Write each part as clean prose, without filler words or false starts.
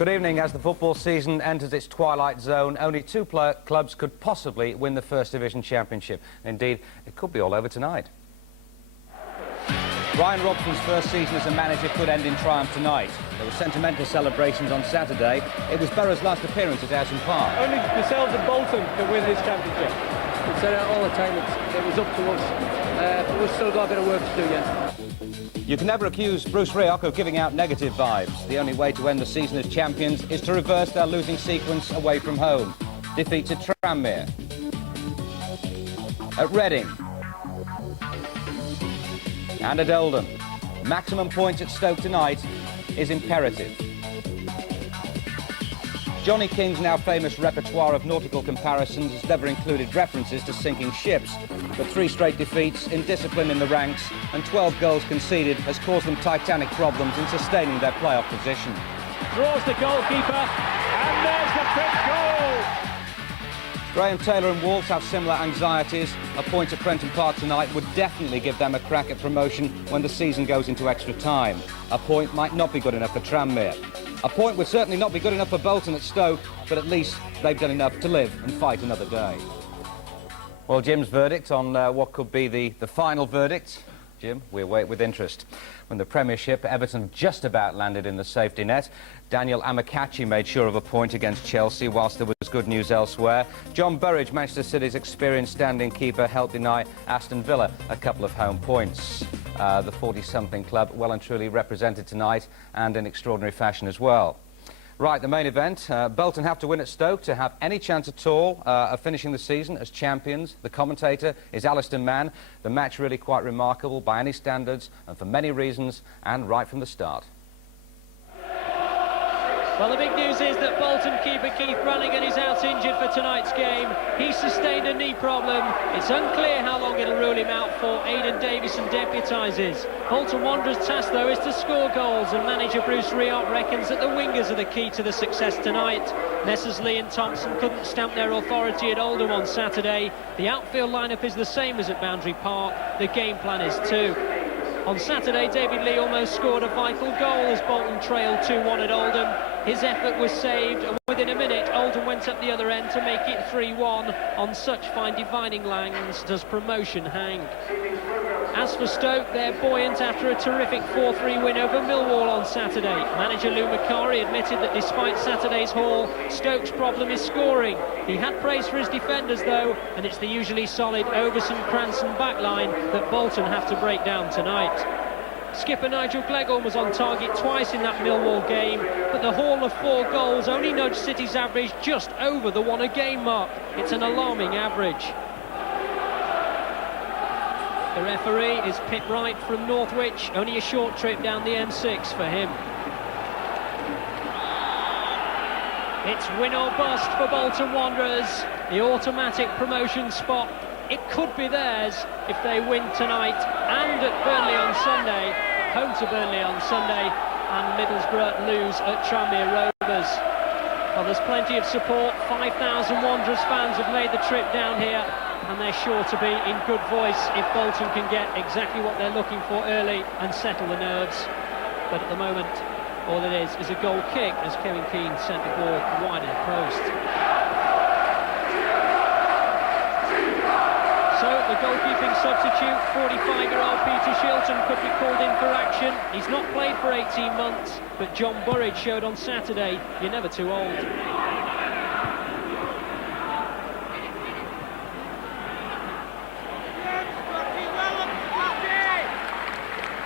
Good evening. As the football season enters its twilight zone, only two clubs could possibly win the First Division Championship. Indeed, it could be all over tonight. Brian Robson's first season as a manager could end in triumph tonight. There were sentimental celebrations on Saturday. It was Borough's last appearance at Elton Park. Only yourselves and Bolton can win this championship. We've said it all the time, it was up to us. But we've still got a bit of work to do yet. You can never accuse Bruce Rioch of giving out negative vibes. The only way to end the season as champions is to reverse their losing sequence away from home. Defeats at Tranmere, at Reading, and at Elton. Maximum points at Stoke tonight is imperative. Johnny King's now famous repertoire of nautical comparisons has never included references to sinking ships, but 3 straight defeats, indiscipline in the ranks, and 12 goals conceded has caused them titanic problems in sustaining their playoff position. Draws the goalkeeper, and there's the 5th goal! Graham Taylor and Wolves have similar anxieties. A point at Prenton Park tonight would definitely give them a crack at promotion when the season goes into extra time. A point might not be good enough for Tranmere. A point would certainly not be good enough for Bolton at Stoke, but at least they've done enough to live and fight another day. Well, Jim's verdict on what could be the final verdict. Jim, we await with interest. When the Premiership, Everton just about landed in the safety net. Daniel Amakachi made sure of a point against Chelsea, whilst there was good news elsewhere. John Burridge, Manchester City's experienced standing keeper, helped deny Aston Villa a couple of home points. The 40-something club well and truly represented tonight, and in extraordinary fashion as well. Right, the main event. Bolton have to win at Stoke to have any chance at all of finishing the season as champions. The commentator is Alistair Mann. The match really quite remarkable by any standards and for many reasons, and right from the start. Well, the big news is that Bolton keeper Keith Brannigan is out injured for tonight's game. He sustained a knee problem. It's unclear how long it'll rule him out for. Aidan Davison deputises. Bolton Wanderers' task, though, is to score goals, and manager Bruce Rioch reckons that the wingers are the key to the success tonight. Nessersley and Thompson couldn't stamp their authority at Oldham on Saturday. The outfield lineup is the same as at Boundary Park. The game plan is too. On Saturday, David Lee almost scored a vital goal as Bolton trailed 2-1 at Oldham. His effort was saved, and within a minute, Oldham went up the other end to make it 3-1. On such fine dividing lines does promotion hang. As for Stoke, they're buoyant after a terrific 4-3 win over Millwall on Saturday. Manager Lou Macari admitted that despite Saturday's haul, Stoke's problem is scoring. He had praise for his defenders, though, and it's the usually solid Overson-Cranston backline that Bolton have to break down tonight. Skipper Nigel Gleghorn was on target twice in that Millwall game, but the haul of 4 goals only nudged City's average just over the 1-a-game mark. It's an alarming average. The referee is Pip Wright from Northwich, only a short trip down the M6 for him. It's win or bust for Bolton Wanderers. The automatic promotion spot, it could be theirs if they win tonight and at Burnley on Sunday, home to Burnley on Sunday, and Middlesbrough lose at Tranmere Rovers. Well, there's plenty of support. 5,000 Wanderers fans have made the trip down here, and they're sure to be in good voice if Bolton can get exactly what they're looking for early and settle the nerves. But at the moment, all it is a goal kick as Kevin Keane sent the ball wide of the post. So the goalkeeping substitute, 45-year-old Peter Shilton, could be called in for action. He's not played for 18 months, but John Burridge showed on Saturday you're never too old.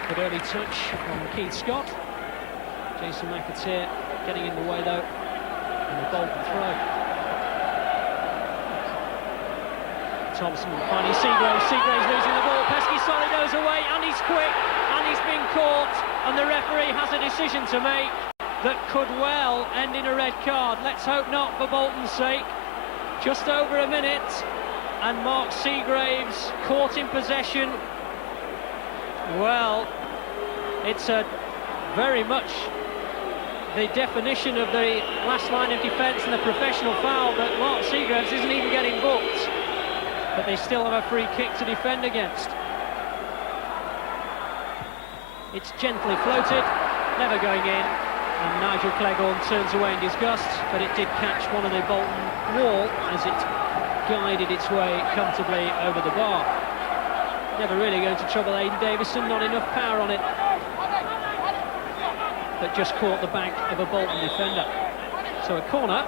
Good early touch from Keith Scott. Jason McAteer getting in the way, though, and the Bolton throw. Thompson finding Seagraves. Seagraves losing the ball. Pesky Solido's away, and he's quick, and he's been caught, and the referee has a decision to make that could well end in a red card. Let's hope not, for Bolton's sake. Just over a minute, and Mark Seagraves caught in possession. Well, it's very much the definition of the last line of defence and the professional foul, but Mark Seagraves isn't even getting booked. But they still have a free kick to defend against. It's gently floated, never going in, and Nigel Cleghorn turns away in disgust, but it did catch one of the Bolton wall as it guided its way comfortably over the bar. Never really going to trouble Aidan Davison, not enough power on it, but just caught the back of a Bolton defender. So a corner,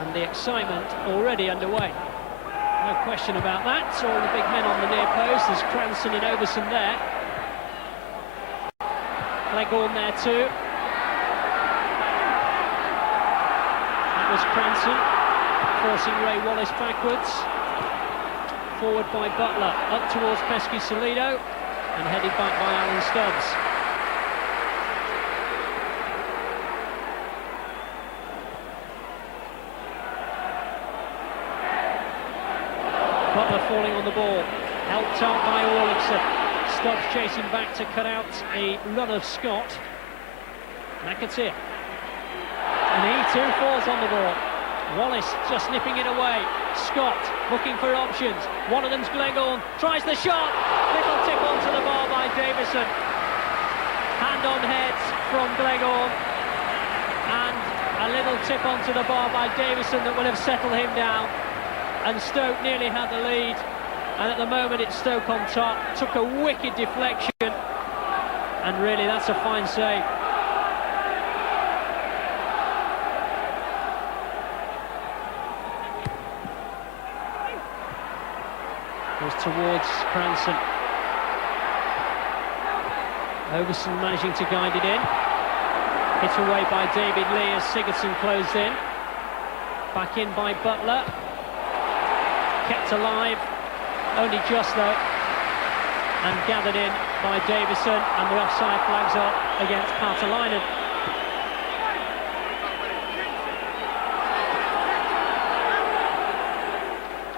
and the excitement already underway. No question about that. All the big men on the near post. There's Cranson and Overson there. Cleghorn there too. That was Cranson forcing Ray Wallace backwards. Forward by Butler, up towards Pesky Solido, and headed back by Alan Stubbs. Butler falling on the ball, helped out by Orlickson. Stubbs chasing back to cut out a run of Scott. McAteer. And he too falls on the ball. Wallace just nipping it away. Scott looking for options. One of them's Cleghorn. Tries the shot. Little tip onto the bar by Davison. Hand on heads from Cleghorn. And a little tip onto the bar by Davison that will have settled him down. And Stoke nearly had the lead, and at the moment it's Stoke on top. Took a wicked deflection, and really that's a fine save. Goes towards Cranson. Overson managing to guide it in. Hit away by David Lee as Sigurdsson closed in. Back in by Butler. Kept alive, only just though, and gathered in by Davison, and the offside flags up against Paatelainen.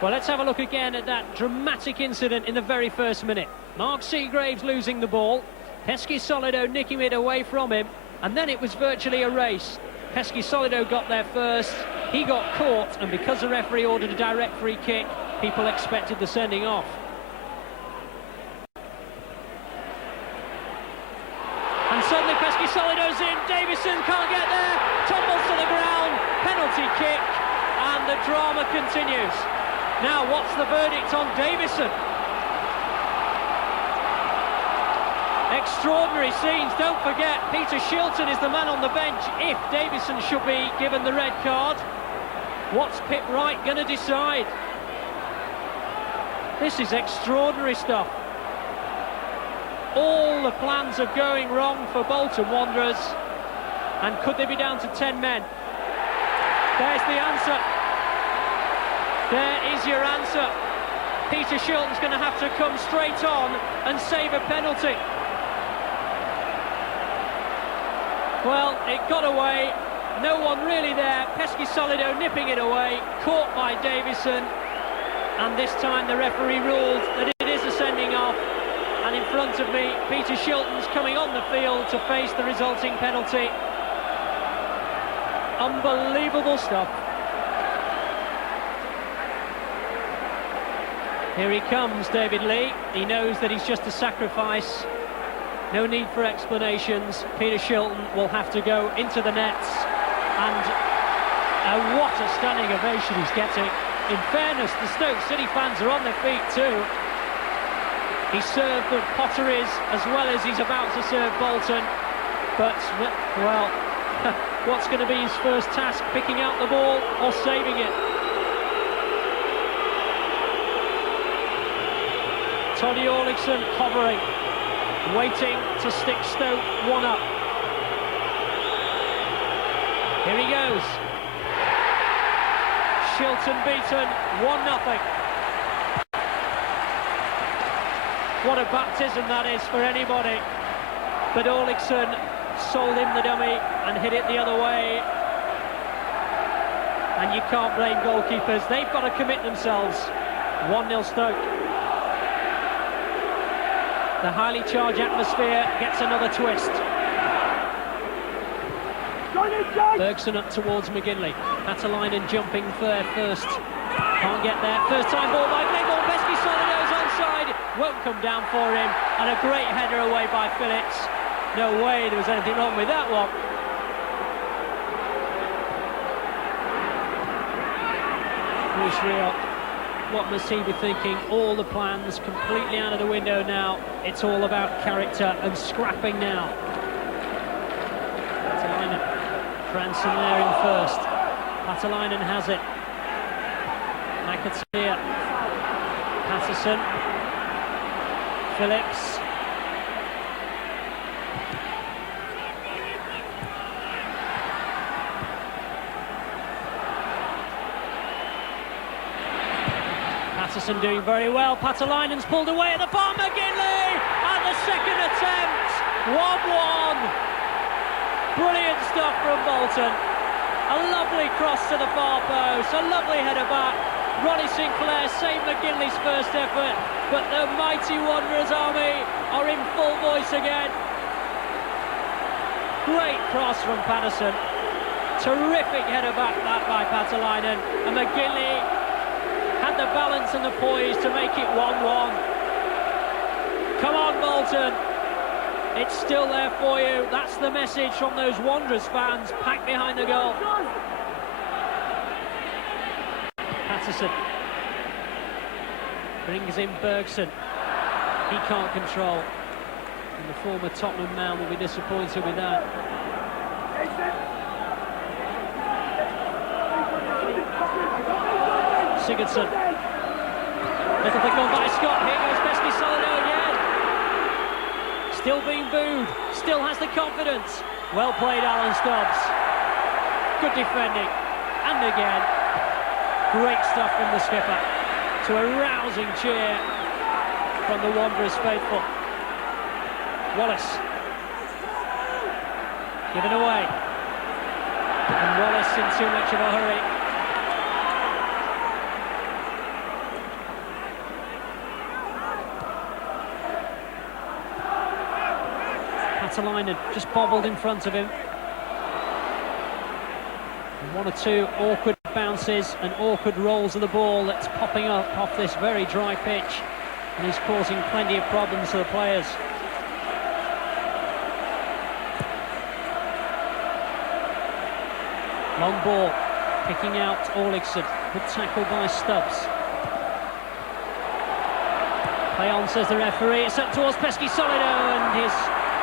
Well, let's have a look again at that dramatic incident in the very first minute. Mark Seagraves losing the ball, Pesky Solido nicking it away from him, and then it was virtually a race. Pesky Solido got there first, he got caught, and because the referee ordered a direct free kick, people expected the sending off. And suddenly Pesky Solido's in, Davison can't get there, tumbles to the ground, penalty kick, and the drama continues. Now what's the verdict on Davison? Extraordinary scenes. Don't forget, Peter Shilton is the man on the bench if Davison should be given the red card. What's Pip Wright going to decide? This is extraordinary stuff. All the plans are going wrong for Bolton Wanderers, and could they be down to 10 men? There's the answer. There is your answer. Peter Shilton's going to have to come straight on and save a penalty. Well, it got away, no one really there. Pesky Solido nipping it away, caught by Davison, and this time the referee ruled that it is a sending off, and in front of me Peter Shilton's coming on the field to face the resulting penalty. Unbelievable stuff. Here he comes, David Lee. He knows that he's just a sacrifice. No need for explanations. Peter Shilton will have to go into the nets, and what a standing ovation he's getting. In fairness, the Stoke City fans are on their feet too. He served the Potteries as well as he's about to serve Bolton, but, well, what's going to be his first task? Picking out the ball or saving it? Toddy Orlickson hovering, waiting to stick Stoke one up. Here he goes. Shilton beaten 1-0. What a baptism that is for anybody. But Orlickson sold him the dummy and hit it the other way. and you can't blame goalkeepers. They've got to commit themselves. 1-0 Stoke. The highly charged atmosphere gets another twist. Bergson up towards McGinley. Patalainen jumping there first. Can't get there. First time ball by Beglin. Pesky Solido's onside. Won't come down for him. And a great header away by Phillips. No way there was anything wrong with that one. Bruce Rioch, what must he be thinking? All the plans completely out of the window now. It's all about character and scrapping now. Patalainen, Cranston there in first. Patalainen has it. McAteer, Patterson, Phillips. Patterson doing very well. Patalainen's pulled away at the bar. McGinley at the second attempt. 1-1. Brilliant stuff from Bolton. A lovely cross to the far post. A lovely header back. Ronnie Sinclair saved McGinley's first effort, but the mighty Wanderers army are in full voice again. Great cross from Patterson. Terrific header back that by Patalainen, and McGinley had the balance and the poise to make it 1-1. Come on, Bolton. It's still there for you. That's the message from those Wanderers fans packed behind the goal. Patterson brings in Bergson. He can't control. And the former Tottenham man will be disappointed with that. Sigurdsson. Little thing on by Scott. Here goes Pesky Solido again. Still being booed. Still has the confidence. Well played, Alan Stubbs. Good defending. And again. Great stuff from the skipper. To a rousing cheer from the Wanderers faithful. Wallace. Given away. And Wallace in too much of a hurry. Patalainen just bobbled in front of him. And one or two awkward bounces and awkward rolls of the ball that's popping up off this very dry pitch, and is causing plenty of problems to the players. Long ball, picking out Orlickson. Good tackle by Stubbs. Play on, says the referee. It's up towards Pesky Solido, and his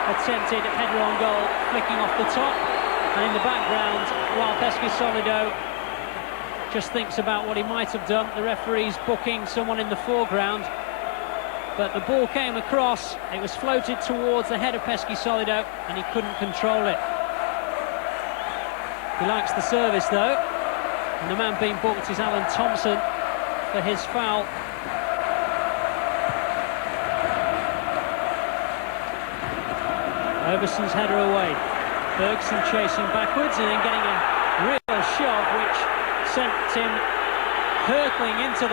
attempted header on goal flicking off the top. And in the background, while Pesky Solido just thinks about what he might have done, the referee's booking someone in the foreground. But the ball came across, it was floated towards the head of Pesky Solido, and he couldn't control it. He likes the service though, and the man being booked is Alan Thompson for his foul. Overson's header away. Bergson chasing backwards and then getting a real shove which sent him hurtling into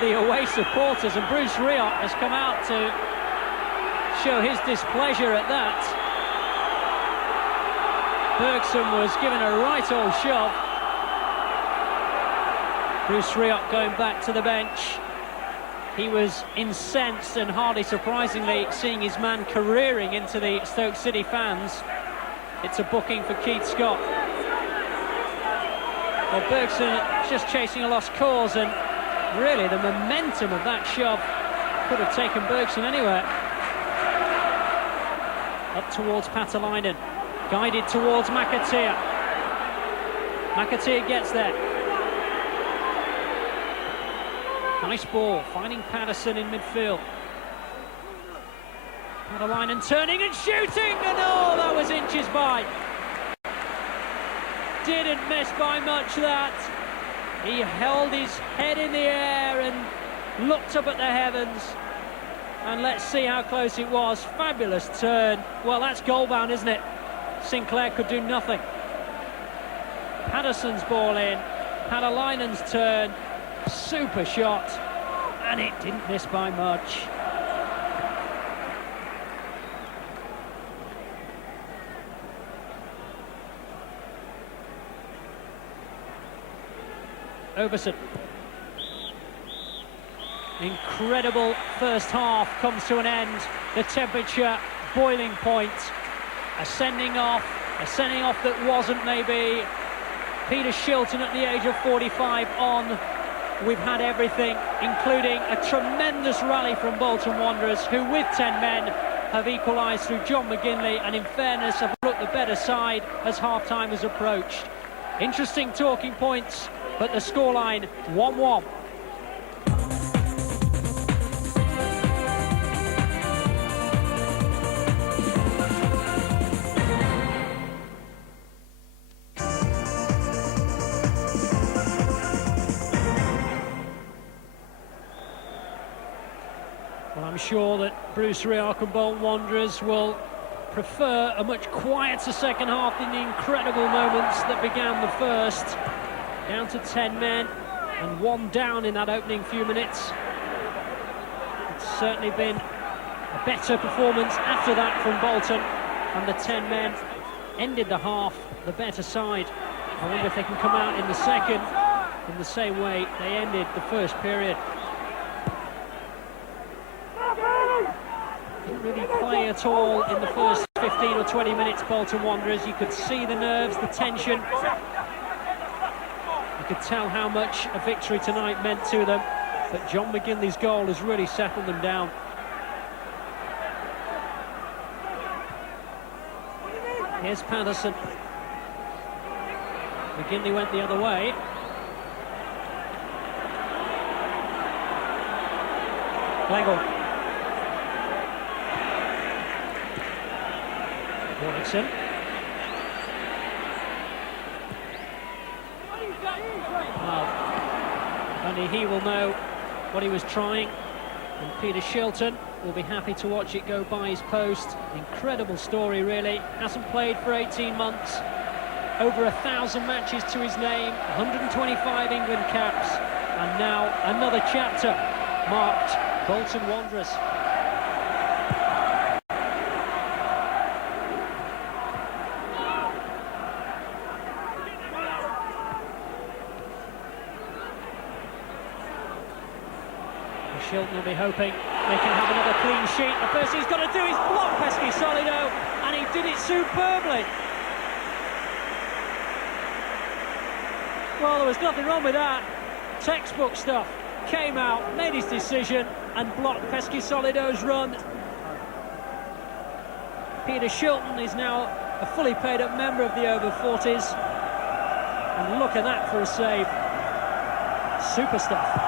the away supporters, and Bruce Rioch has come out to show his displeasure at that. Bergson was given a right old shove. Bruce Rioch going back to the bench. He was incensed and hardly surprisingly seeing his man careering into the Stoke City fans. It's a booking for Keith Scott. Well, Bergson just chasing a lost cause, and really the momentum of that shove could have taken Bergson anywhere. Up towards Patalainen, guided towards McAteer. McAteer gets there. Nice ball, finding Patterson in midfield. Patalainen turning and shooting, and oh, that was inches by. Didn't miss by much, that. He held his head in the air and looked up at the heavens. And let's see how close it was. Fabulous turn. Well, that's goal bound, isn't it? Sinclair could do nothing. Patterson's ball in, Patalainen's turn, super shot, and it didn't miss by much. Overson. Incredible first half comes to an end. The temperature boiling point. A sending off that wasn't maybe. Peter Shilton at the age of 45 on. We've had everything, including a tremendous rally from Bolton Wanderers, who with 10 men have equalised through John McGinley, and in fairness have looked the better side as half-time has approached. Interesting talking points, but the scoreline 1-1. Well, I'm sure that Bruce Rioch and Bolton Wanderers will prefer a much quieter second half than the incredible moments that began the first. Down to 10 men and 1 down in that opening few minutes. It's certainly been a better performance after that from Bolton, and the 10 men ended the half the better side. I wonder if they can come out in the second in the same way they ended the first period. Didn't really play at all in the first 15 or 20 minutes, Bolton Wanderers. You could see the nerves, the tension. You could tell how much a victory tonight meant to them, but John McGinley's goal has really settled them down. Here's Patterson. McGinley went the other way. Beglin. Warwickson. Well, only he will know what he was trying, and Peter Shilton will be happy to watch it go by his post. Incredible story, really. Hasn't played for 18 months. Over 1,000 matches to his name, 125 England caps, and now another chapter marked Bolton Wanderers. Shilton will be hoping they can have another clean sheet. The first he's got to do is block Pesky Solido, and he did it superbly. Well, there was nothing wrong with that. Textbook stuff. Came out, made his decision, and blocked Pesky Solido's run. Peter Shilton is now a fully paid-up member of the over 40s. And look at that for a save. Super stuff.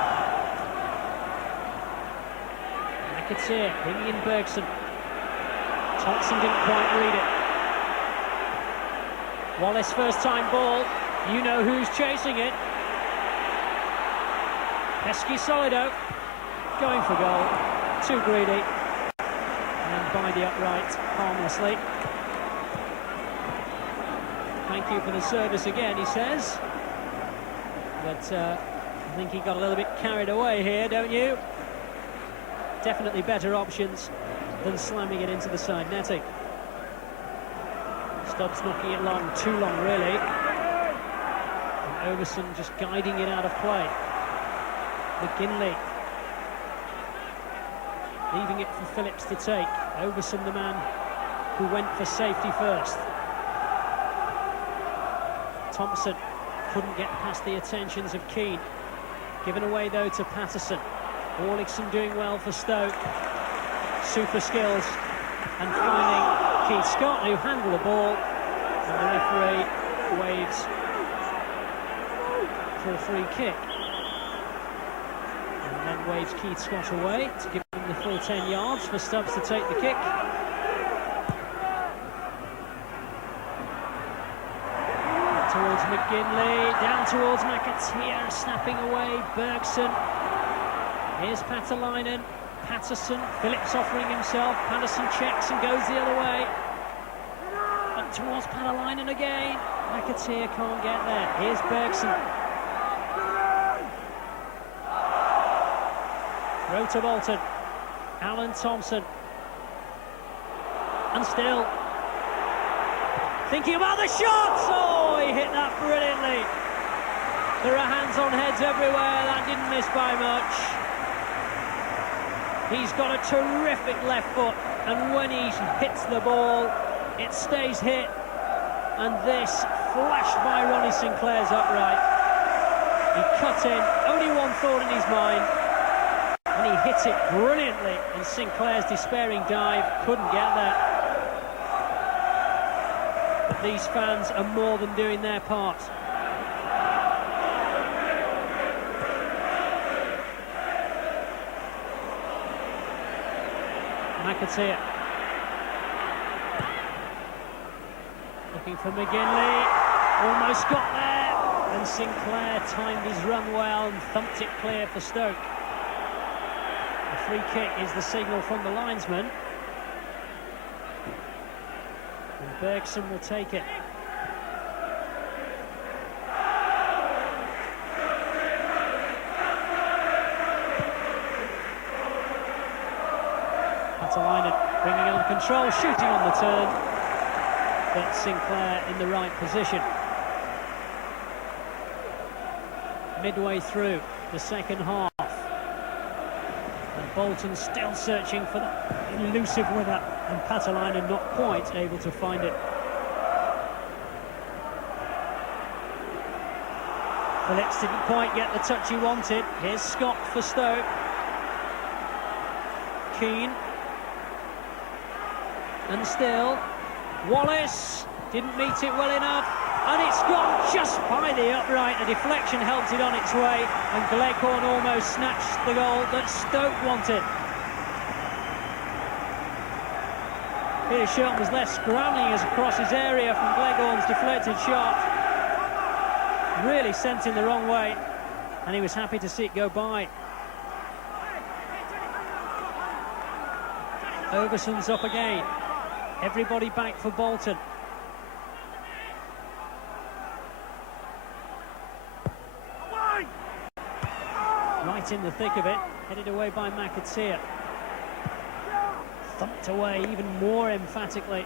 Here, bringing in Bergson. Thompson didn't quite read it. Wallace first time ball. You know who's chasing it. Pesky Solido going for goal. Too greedy. And by the upright harmlessly. Thank you for the service again, he says. But I think he got a little bit carried away here, don't you? Definitely better options than slamming it into the side netting. Stubbs knocking it long, too long really. And Overson just guiding it out of play. McGinley leaving it for Phillips to take. Overson, the man who went for safety first. Thompson couldn't get past the attentions of Keane. Given away though to Patterson. Warwickson doing well for Stoke. Super skills. And finding Keith Scott, who handled the ball. And the referee waves for a free kick. And then waves Keith Scott away to give him the full 10 yards for Stubbs to take the kick. Towards McGinley, down towards McAteer, snapping away, Bergson. Here's Patalainen, Patterson, Phillips offering himself, Patterson checks and goes the other way. And Back towards Padalainen again. McAteer can't get there. Here's Bergson. Throw to Bolton. Alan Thompson. And still. Thinking about the shots! Oh, he hit that brilliantly. There are hands on heads everywhere. That didn't miss by much. He's got a terrific left foot, and when he hits the ball, it stays hit. And this flashed by Ronnie Sinclair's upright. He cut in, only one thought in his mind, and he hit it brilliantly. And Sinclair's despairing dive couldn't get there. But these fans are more than doing their part. McAteer. Looking for McGinley. Almost got there. And Sinclair timed his run well and thumped it clear for Stoke. The free kick is the signal from the linesman. And Bergson will take it. Patalainen bringing it under control, shooting on the turn, but Sinclair in the right position. Midway through the second half, and Bolton still searching for the elusive winner, and Patalainen not quite able to find it. Phillips didn't quite get the touch he wanted. Here's Scott for Stoke. Keane. And still, Wallace didn't meet it well enough, and it's gone just by the upright. A deflection helped it on its way, and Gleghorn almost snatched the goal that Stoke wanted. Peter Shilton was left scrambling as across his area from Gleghorn's deflected shot. Really sent him the wrong way, and he was happy to see it go by. Overson's up again. Everybody back for Bolton. Right in the thick of it, headed away by McAteer. Thumped away even more emphatically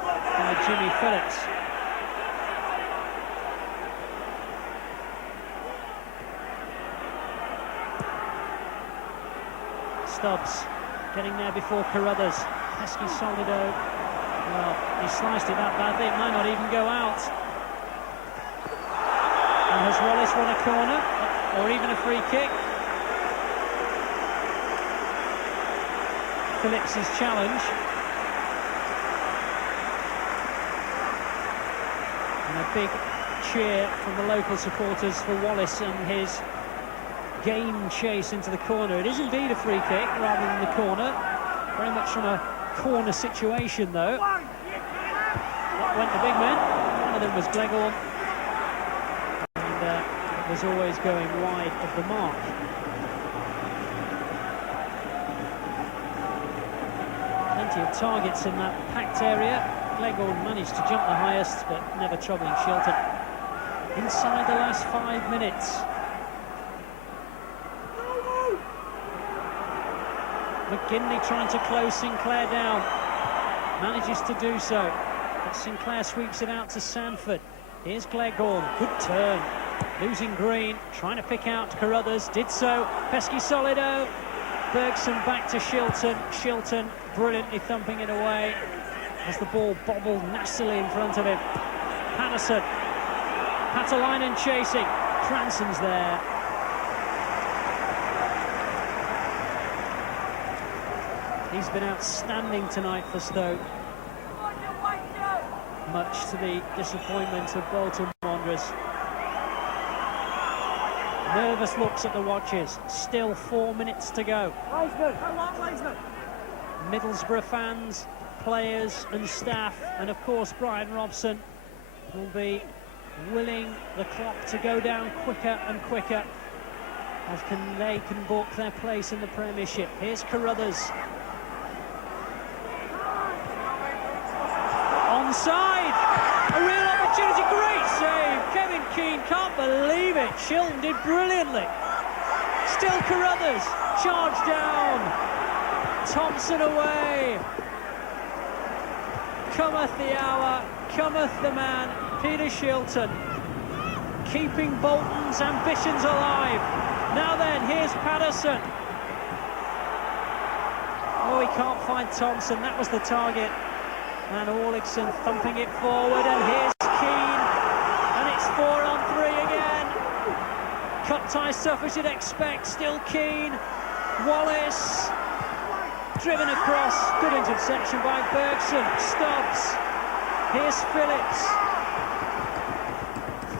by Jimmy Phillips. Stubbs getting there before Carruthers. Pesky Solido. Well, he sliced it that badly, it might not even go out. And has Wallace won a corner, or even a free kick? Phillips' challenge. And a big cheer from the local supporters for Wallace and his game chase into the corner. It is indeed a free kick rather than the corner. Very much from a corner situation, though. What went the big men? One of them was Gleghorn. And it was always going wide of the mark. Plenty of targets in that packed area. Gleghorn managed to jump the highest, but never troubling Shilton. Inside the last 5 minutes. McGinley trying to close Sinclair down. Manages to do so. But Sinclair sweeps it out to Sanford. Here's Gleghorn. Good turn. Losing Green. Trying to pick out Carruthers. Did so. Pesky Solido. Bergson back to Shilton. Shilton brilliantly thumping it away as the ball bobbled nastily in front of him. Patterson. Patalainen chasing. Cranson's there. He's been outstanding tonight for Stoke, much to the disappointment of Bolton Wanderers. Nervous looks at the watches. Still 4 minutes to go. Middlesbrough fans, players and staff, and of course Brian Robson, will be willing the clock to go down quicker and quicker as they can book their place in the Premiership. Here's Carruthers. inside. A real opportunity, great save. Kevin Keane can't believe it. Shilton did brilliantly. Still Carruthers, charge down. Thompson away. Cometh the hour, cometh the man, Peter Shilton, keeping Bolton's ambitions alive. Now then, here's Patterson. Oh, he can't find Thompson, that was the target. And Orlickson thumping it forward, and here's Keane, and it's 4-on-3 again. Cut tie stuff as you'd expect, still Keane. Wallace, driven across, good interception by Bergson. Stubbs, here's Phillips,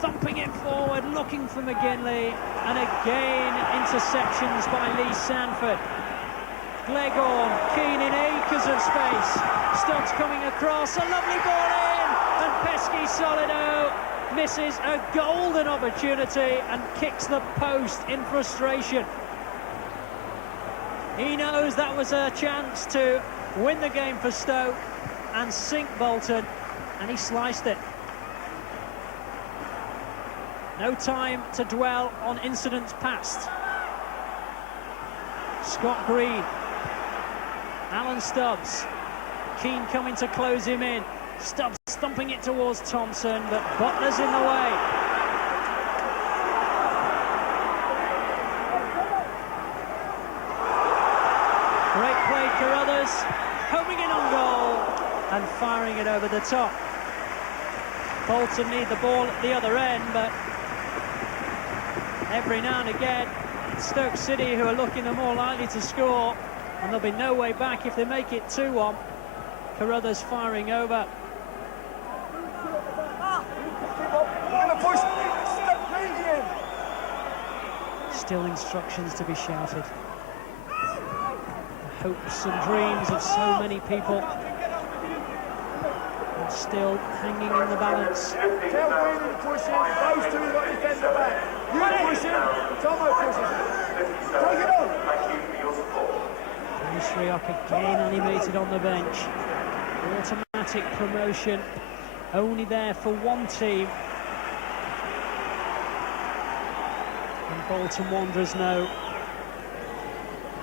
thumping it forward, looking for McGinley, and again interceptions by Lee Sanford. Glegorn, Keane in acres of space. Stubbs coming across, a lovely ball in, and Pesky Solido misses a golden opportunity and kicks the post in frustration. He knows that was a chance to win the game for Stoke and sink Bolton, and he sliced it. No time to dwell on incidents past. Scott Green, Alan Stubbs, Keane coming to close him in. Stubbs thumping it towards Thompson, but Butler's in the way. Great play, Carruthers, homing in on goal and firing it over the top. Bolton need the ball at the other end, but every now and again, Stoke City, who are looking the more likely to score, and there'll be no way back if they make it 2-1. Carruthers firing over. Still instructions to be shouted. The hopes and dreams of so many people are still hanging in the balance. Tell Green to push in, those two got defend the back. You push in, Tomo pushes in. Take it on. Shriok again animated on the bench. Automatic promotion, only there for one team. And Bolton Wanderers know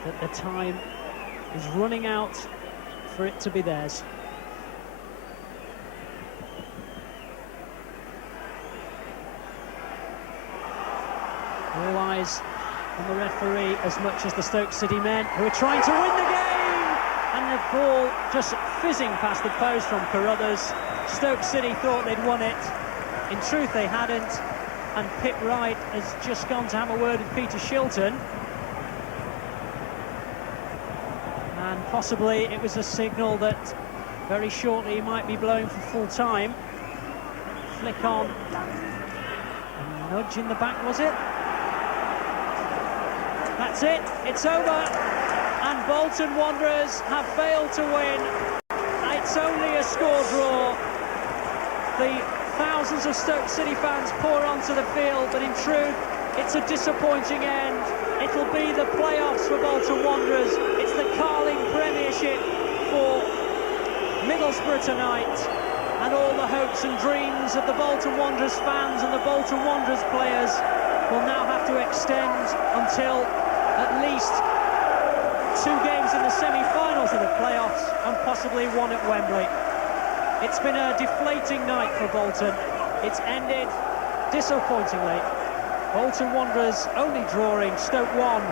that the time is running out for it to be theirs. All eyes on the referee as much as the Stoke City men, who are trying to win the game, and the ball just fizzing past the post from Carruthers. Stoke City thought they'd won it. In truth, they hadn't, and Pip Wright has just gone to have a word with Peter Shilton, and possibly it was a signal that very shortly he might be blowing for full time. Flick on, a nudge in the back, was it? That's it, it's over, and Bolton Wanderers have failed to win. It's only a score draw. The thousands of Stoke City fans pour onto the field, but in truth, it's a disappointing end. It'll be the playoffs for Bolton Wanderers. It's the Carling Premiership for Middlesbrough tonight, and all the hopes and dreams of the Bolton Wanderers fans and the Bolton Wanderers players will now have to extend until at least 2 games in the semi-finals of the playoffs, and possibly one at Wembley. It's been a deflating night for Bolton. It's ended disappointingly. Bolton Wanderers only drawing. Stoke 1,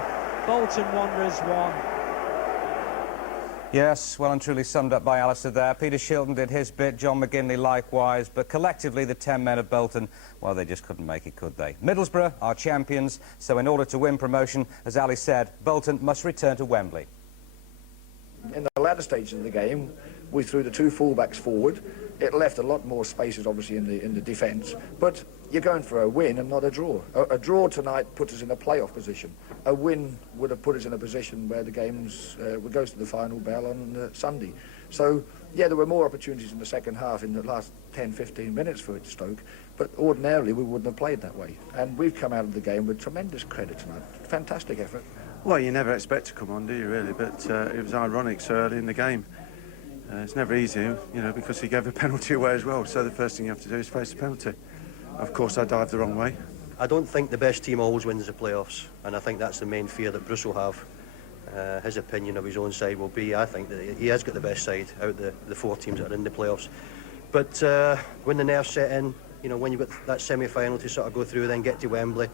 Bolton Wanderers 1. Yes, well and truly summed up by Alistair there. Peter Shilton did his bit, John McGinley likewise, but collectively the 10 men of Bolton, well, they just couldn't make it, could they? Middlesbrough are champions, so in order to win promotion, as Ali said, Bolton must return to Wembley. In the latter stages of the game, we threw the 2 fullbacks forward. It left a lot more spaces, obviously, in the defence, but you're going for a win and not a draw. A draw tonight puts us in a playoff position. A win would have put us in a position where the games goes to the final bell on Sunday. So, yeah, there were more opportunities in the second half in the last 10-15 minutes for Stoke, but ordinarily we wouldn't have played that way. And we've come out of the game with tremendous credit tonight. Fantastic effort. Well, you never expect to come on, do you, really? But it was ironic so early in the game. It's never easy, you know, because he gave a penalty away as well. So the first thing you have to do is face the penalty. Of course, I dived the wrong way. I don't think the best team always wins the playoffs, and I think that's the main fear that Bruce will have. His opinion of his own side will be, I think, that he has got the best side out the 4 teams that are in the playoffs. But when the nerves set in, you know, when you've got that semi-final to sort of go through, then get to Wembley,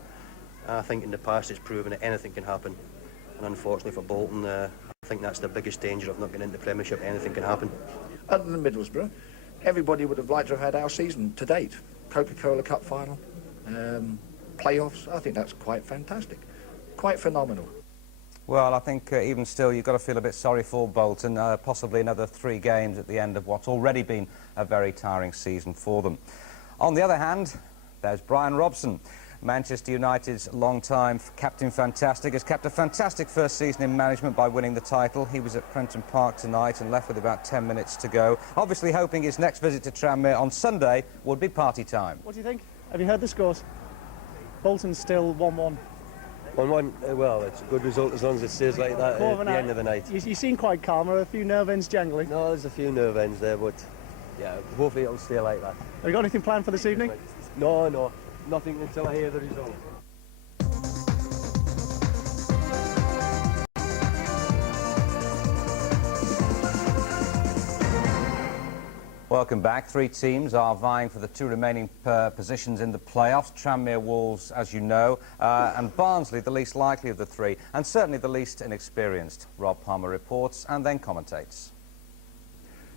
I think in the past it's proven that anything can happen. And unfortunately for Bolton, I think that's the biggest danger of not getting into the Premiership. Anything can happen. Other than Middlesbrough, everybody would have liked to have had our season to date. Coca-Cola Cup final, playoffs. I think that's quite fantastic, quite phenomenal. Well, I think even still you've got to feel a bit sorry for Bolton, possibly another 3 games at the end of what's already been a very tiring season for them. On the other hand, there's Brian Robson, Manchester United's long-time Captain Fantastic. Has kept a fantastic first season in management by winning the title. He was at Prenton Park tonight and left with about 10 minutes to go, obviously hoping his next visit to Tranmere on Sunday would be party time. What do you think? Have you heard the scores? Bolton's still 1-1. 1-1, well, it's a good result as long as it stays like that at the end of the night. You seem quite calm. Are a few nerve ends jangling? No, there's a few nerve ends there, but yeah, hopefully it'll stay like that. Have you got anything planned for this evening? No, nothing until I hear the result. Welcome back. 3 teams are vying for the 2 remaining positions in the playoffs. Tranmere, Wolves, as you know, and Barnsley, the least likely of the 3, and certainly the least inexperienced. Rob Palmer reports and then commentates.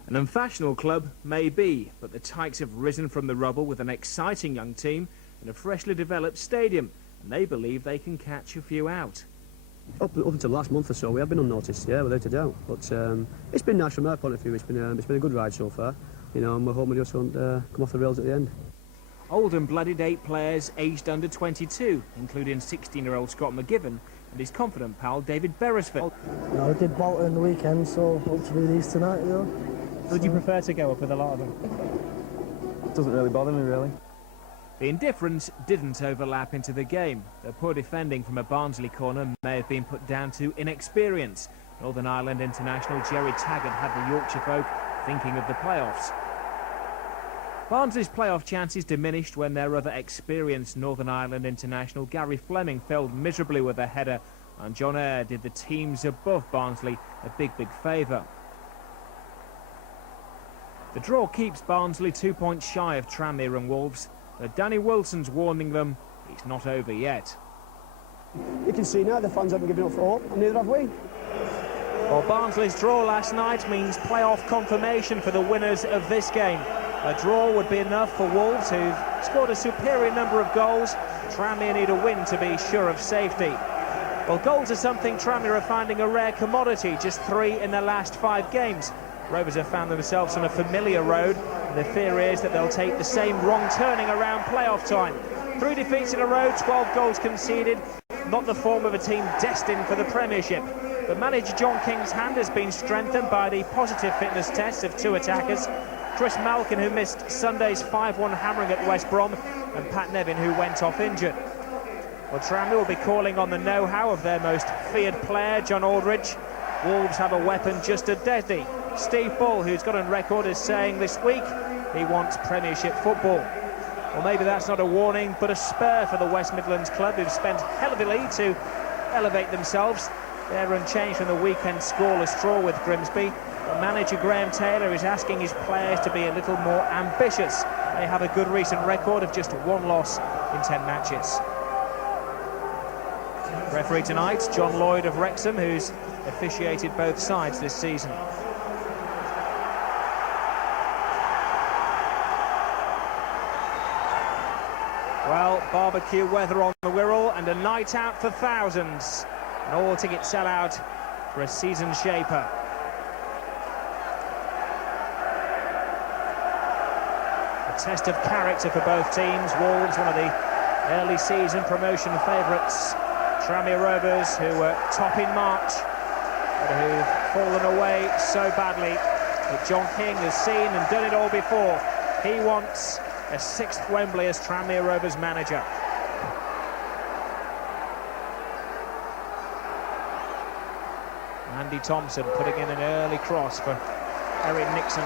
An unfashionable club may be, but the Tykes have risen from the rubble with an exciting young team in a freshly developed stadium, and they believe they can catch a few out. Up until the last month or so, we have been unnoticed, yeah, without a doubt. But it's been nice from our point of view. It's been a good ride so far, you know, and we're hoping we just won't come off the rails at the end. Oldham-blooded 8 players aged under 22, including 16-year-old Scott McGiven and his confident pal David Beresford. No, we did Bolton in the weekend, so hope to do these tonight, you know. Would you prefer to go up with a lot of them? It doesn't really bother me, really. The indifference didn't overlap into the game. The poor defending from a Barnsley corner may have been put down to inexperience. Northern Ireland international Jerry Taggart had the Yorkshire folk thinking of the playoffs. Barnsley's playoff chances diminished when their other experienced Northern Ireland international Gary Fleming failed miserably with a header, and John Eyre did the teams above Barnsley a big favour. The draw keeps Barnsley 2 points shy of Tranmere and Wolves, but Danny Wilson's warning them it's not over yet. You can see now the fans haven't given up for hope, and neither have we. Well, Barnsley's draw last night means playoff confirmation for the winners of this game. A draw would be enough for Wolves, who've scored a superior number of goals. Tranmere need a win to be sure of safety. Well, goals are something Tranmere are finding a rare commodity, just 3 in their last 5 games. Rovers have found themselves on a familiar road, and the fear is that they'll take the same wrong turning around playoff time. 3 defeats in a row, 12 goals conceded, not the form of a team destined for the Premiership. But manager John King's hand has been strengthened by the positive fitness tests of 2 attackers. Chris Malkin, who missed Sunday's 5-1 hammering at West Brom, and Pat Nevin, who went off injured. Well, Tranmere will be calling on the know-how of their most feared player, John Aldridge. Wolves have a weapon just as deadly. Steve Bull, who's got on record as saying this week he wants Premiership football. Well, maybe that's not a warning, but a spur for the West Midlands club, who've spent heavily to elevate themselves. They're unchanged from the weekend scoreless draw with Grimsby. But manager Graham Taylor is asking his players to be a little more ambitious. They have a good recent record of just 1 loss in 10 matches. Referee tonight, John Lloyd of Wrexham, who's officiated both sides this season. Well, barbecue weather on the Wirral and a night out for thousands. An all-ticket sellout for a season shaper. A test of character for both teams. Wolves, one of the early season promotion favourites. Tranmere Rovers, who were top in March, but who've fallen away so badly. But John King has seen and done it all before. He wants a 6th Wembley as Tranmere Rovers manager. Andy Thompson putting in an early cross for Eric Nixon.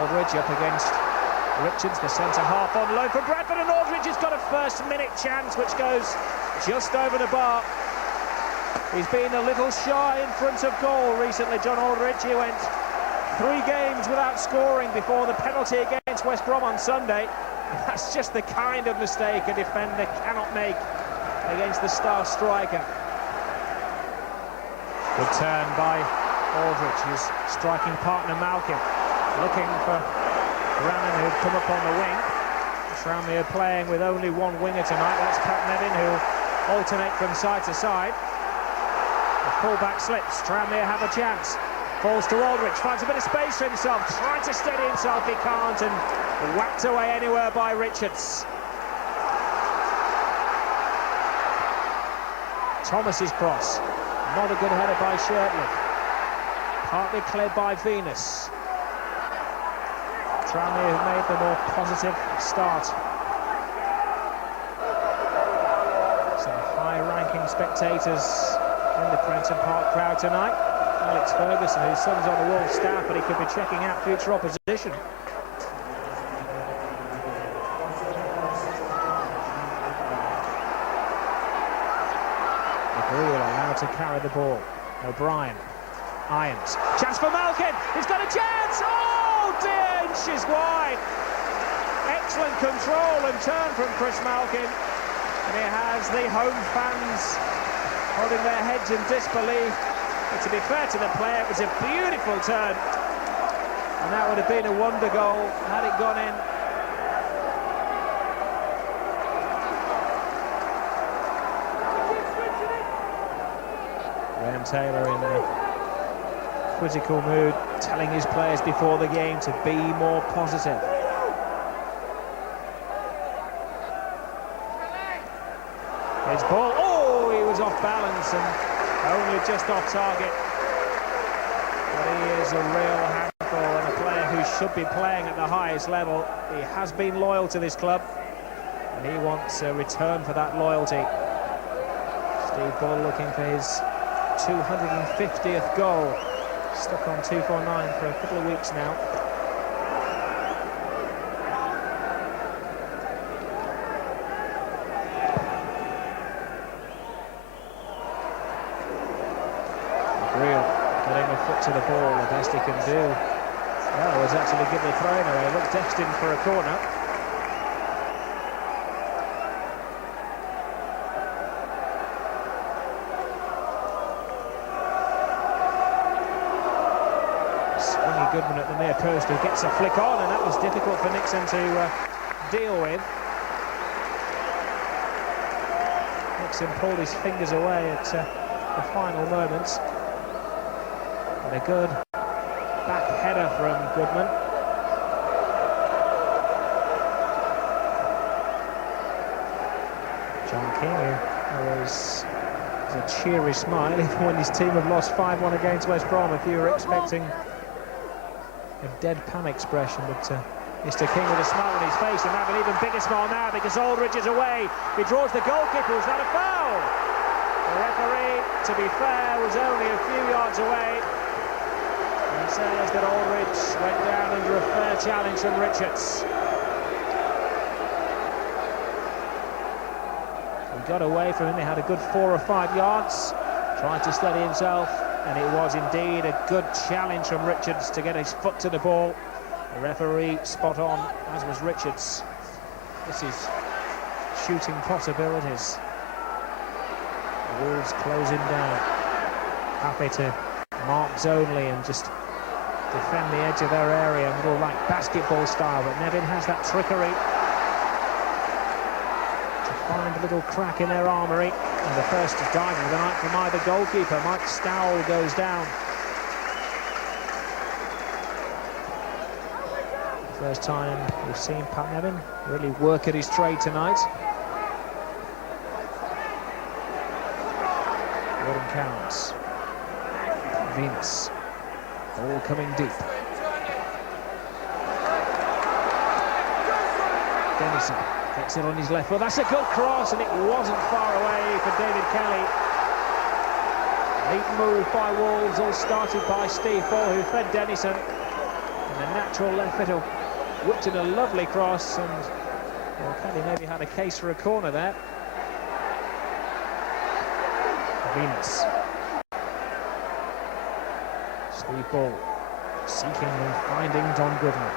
Aldridge up against Richards, the centre-half on loan for Bradford, and Aldridge has got a first-minute chance which goes just over the bar. He's been a little shy in front of goal recently, John Aldridge. He went 3 games without scoring before the penalty against West Brom on Sunday. That's just the kind of mistake a defender cannot make against the star striker. Good turn by Aldridge, his striking partner Malkin, looking for Brannan, who'd come up on the wing. Tranmere playing with only one winger tonight. That's Pat Nevin, who'll alternate from side to side. The fullback slips. Tranmere have a chance. Falls to Aldridge, finds a bit of space for himself, trying to steady himself, he can't, and whacked away anywhere by Richards. Thomas's cross, not a good header by Shilton. Partly cleared by Venus. Tranmere have made the more positive start. Some high-ranking spectators in the Prenton Park crowd tonight. Alex Ferguson, whose son's on the Wolves staff, but he could be checking out future opposition. McGreal allowed to carry the ball. O'Brien, Irons, chance for Malkin, he's got a chance! Oh dear, inches wide! Excellent control and turn from Chris Malkin, and he has the home fans holding their heads in disbelief. But to be fair to the player, it was a beautiful turn, and that would have been a wonder goal had it gone in. Graham Taylor in a critical mood, telling his players before the game to be more positive. His ball, oh, he was off balance and only just off target. But he is a real handful and a player who should be playing at the highest level. He has been loyal to this club, and he wants a return for that loyalty. Steve Bull looking for his 250th goal. Stuck on 249 for a couple of weeks now. To the ball, the best he can do. Well, was actually given a throw away. Looked destined for a corner. Swingy Goodman at the near post, who gets a flick on, and that was difficult for Nixon to deal with. Nixon pulled his fingers away at the final moments. And a good back header from Goodman. John King, who was a cheery smile even when his team have lost 5-1 against West Brom. If you were expecting a deadpan expression, but Mr. King with a smile on his face, and have an even bigger smile now because Aldridge is away. He draws the goalkeeper. Is that a foul? The referee, to be fair, was only a few yards away. He says that Aldridge went down under a fair challenge from Richards. He got away from him. He had a good 4 or 5 yards, tried to steady himself, and it was indeed a good challenge from Richards to get his foot to the ball. The referee spot on, as was Richards. This is shooting possibilities. The Wolves closing down, happy to marks only and just defend the edge of their area, a little like basketball style, but Nevin has that trickery to find a little crack in their armoury. And the first dive of the night from either goalkeeper. Mike Stowell goes down. First time we've seen Pat Nevin really work at his trade tonight. Gordon counts. Venus, all coming deep. Dennison gets it on his left foot. That's a good cross, and it wasn't far away for David Kelly. Neat move by Wolves, all started by Steve Ball, who fed Dennison. And a natural left footer whipped in a lovely cross, and well, Kelly maybe had a case for a corner there. Venus. Steve Ball seeking and finding Don Goodman.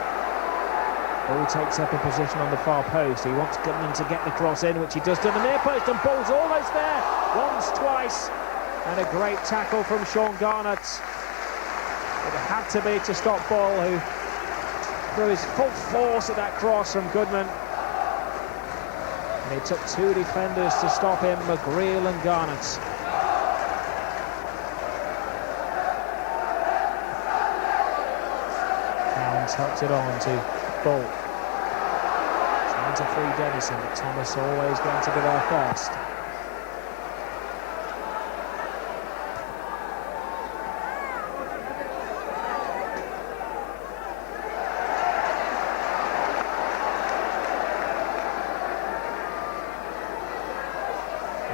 Ball takes up a position on the far post. He wants Goodman to get the cross in, which he does to the near post, and Ball's almost there. Once, twice, and a great tackle from Sean Garnett. It had to be to stop Ball, who threw his full force at that cross from Goodman. And it took two defenders to stop him, McGreal and Garnett. Tucked it on to Ball. Trying to free Dennison, but Thomas always going to be there first.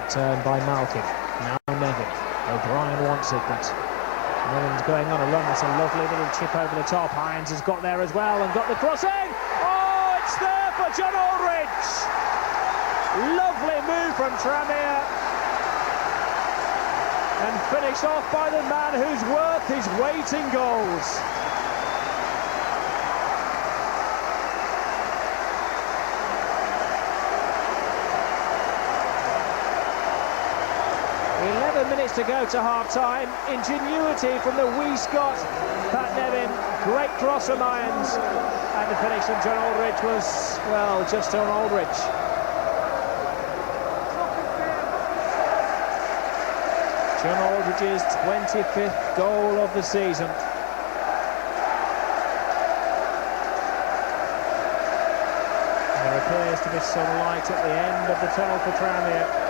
Return by Malkin. Now Nevin. O'Brien wants it, but Nevin's going on a run. That's a lovely little chip over the top. Hines has got there as well and got the cross in. Oh, it's there for John Aldridge. Lovely move from Tranmere. And finished off by the man who's worth his weight in goals. Minutes to go to half-time. Ingenuity from the wee Scot, Pat Nevin. Great cross from Irons. And the finish from John Aldridge was, well, just on Aldridge. John Aldridge's 25th goal of the season. There appears to be some light at the end of the tunnel for Tranmere.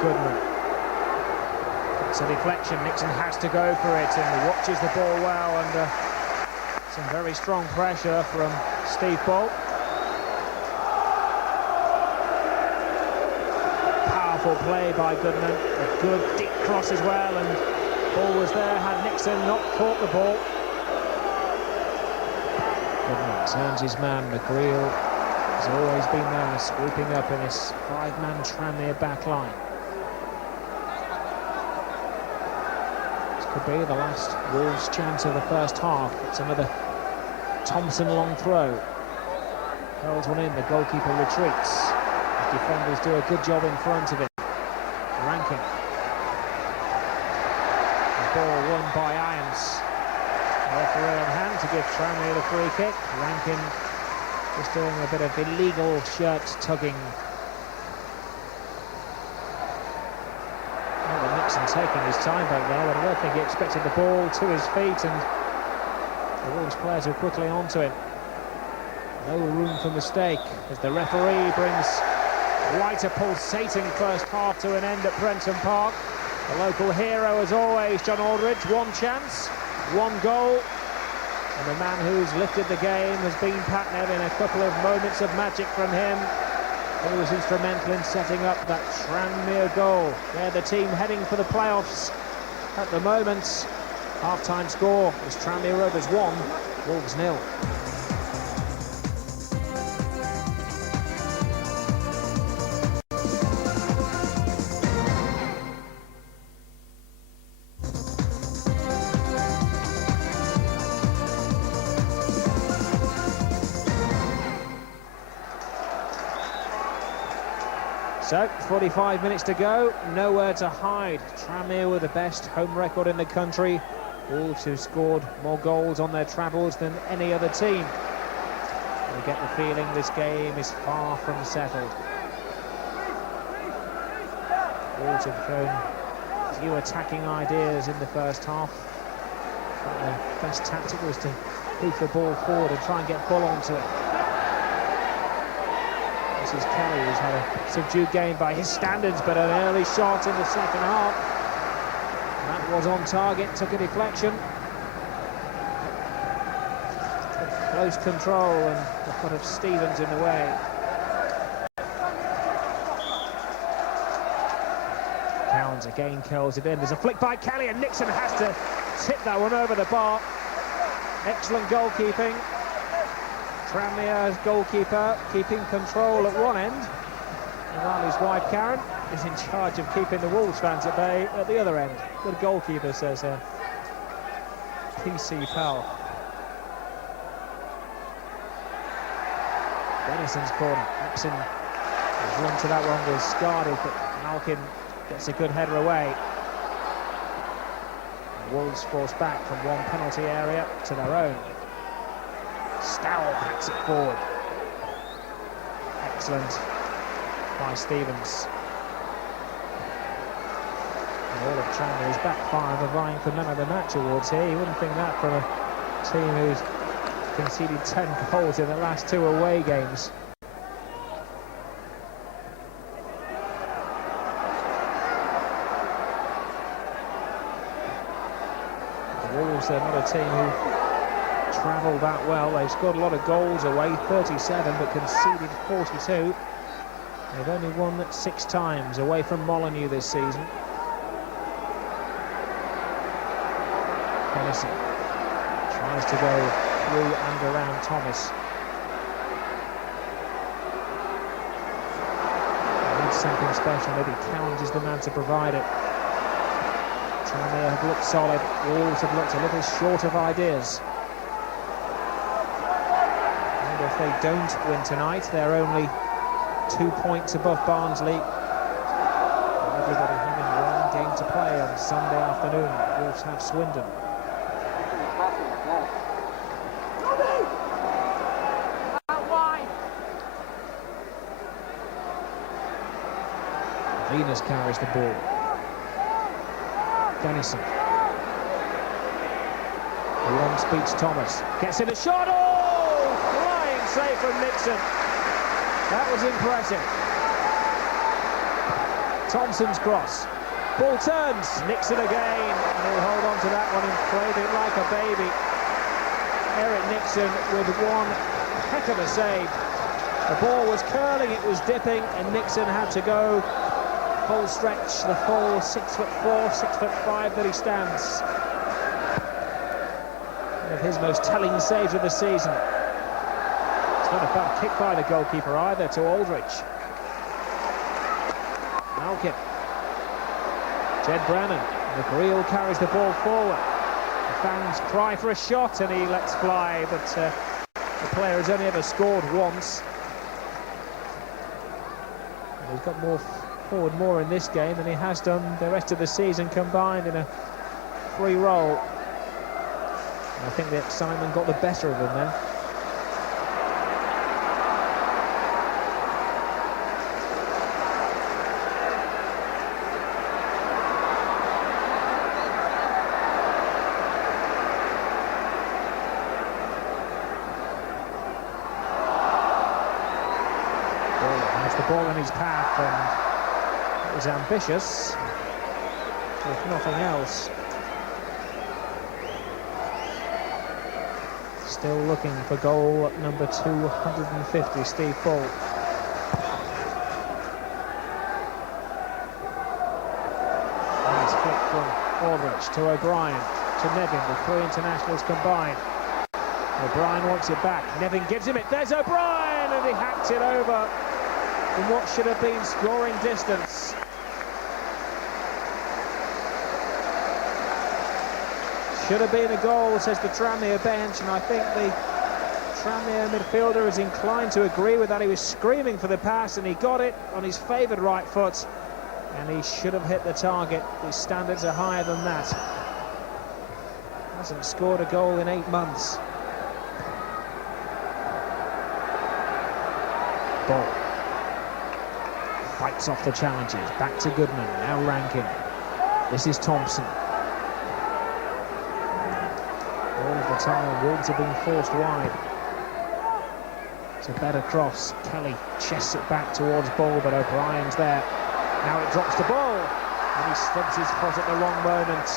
Goodman. It's a deflection. Nixon has to go for it and watches the ball well, and some very strong pressure from Steve Ball. Powerful play by Goodman. A good deep cross as well, and ball was there had Nixon not caught the ball. Goodman turns his man. McGreal has always been there, swooping up in this five-man Tranmere back line. Could be the last Wolves chance of the first half. It's another Thompson long throw. Curls one in, the goalkeeper retreats. The defenders do a good job in front of him. Rankin. The ball won by Irons. Referee on hand to give Tranmere the free kick. Rankin just doing a bit of illegal shirt tugging. Nixon taking his time back there, but I don't think he expected the ball to his feet, and the Wolves players are quickly onto him. No room for mistake as the referee brings quite a pulsating first half to an end at Prenton Park. The local hero, as always, John Aldridge. One chance, one goal, and the man who's lifted the game has been Pat Nevin. A couple of moments of magic from him. He was instrumental in setting up that Tranmere goal. They're the team heading for the playoffs at the moment. Half-time score is Tranmere Rovers 1, Wolves 0. So, 45 minutes to go, nowhere to hide. Tranmere with the best home record in the country. Wolves who scored more goals on their travels than any other team. We get the feeling this game is far from settled. Wolves have shown few attacking ideas in the first half. But the best tactic was to move the ball forward and try and get Bull onto it. This is Kelly, who's had a subdued game by his standards, but an early shot in the second half. That was on target, took a deflection. Close control and the foot of Stevens in the way. Cowans again curls it in. There's a flick by Kelly and Nixon has to tip that one over the bar. Excellent goalkeeping. Tranmere's goalkeeper keeping control at one end. And Riley's wife, Karen, is in charge of keeping the Wolves fans at bay at the other end. Good goalkeeper, says PC Powell. Denison's corner. Nixon has run to that one, was guarded, but Malkin gets a good header away. The Wolves forced back from one penalty area to their own. Stowell hacks it forward. Excellent by Stevens. And all of Tranmere's back five are vying for Man of the Match awards here. You wouldn't think that from a team who's conceded 10 goals in the last 2 away games. The Wolves are not a team who travel that well. They've scored a lot of goals away, 37, but conceded 42. They've only won 6 times away from Molineux this season. Hennessy tries to go through and around Thomas. They need something special. Maybe Cowans is the man to provide it. Tranmere have looked solid. Wolves have looked a little short of ideas. And if they don't win tonight, they're only 2 points above Barnsley. Everybody having one game to play on Sunday afternoon. Wolves have Swindon. Venus carries the ball. Denison. The long speech Thomas. Gets in a shot. Oh! Flying save from Nixon. That was impressive. Thompson's cross. Ball turns. Nixon again. And he'll hold on to that one and played it like a baby. Eric Nixon with one heck of a save. The ball was curling, it was dipping, and Nixon had to go full stretch, the full 6'4", 6'5" that he stands. One of his most telling saves of the season. It's not a bad kick by the goalkeeper either to Aldridge. Malkin. Jed Brannan. McGreal carries the ball forward. The fans cry for a shot and he lets fly, but the player has only ever scored once. And he's got forward more in this game than he has done the rest of the season combined in a free role. And I think the excitement got the better of him there. Has the ball in his path and it was ambitious, if nothing else. Still looking for goal number 250, Steve Bull. Nice flick from Aldridge to O'Brien, to Nevin, with 3 internationals combined. O'Brien wants it back, Nevin gives him it, there's O'Brien, and he hacked it over in what should have been scoring distance. Should have been a goal, says the Tranmere bench, and I think the Tranmere midfielder is inclined to agree with that. He was screaming for the pass and he got it on his favoured right foot, and he should have hit the target. His standards are higher than that. Hasn't scored a goal in 8 months. Ball. Fights off the challenges. Back to Goodman. Now Rankin. This is Thompson. All of the time, Wolves are being forced wide. It's a better cross. Kelly chests it back towards Ball, but O'Brien's there. Now it drops the ball. And he stubs his foot at the wrong moment.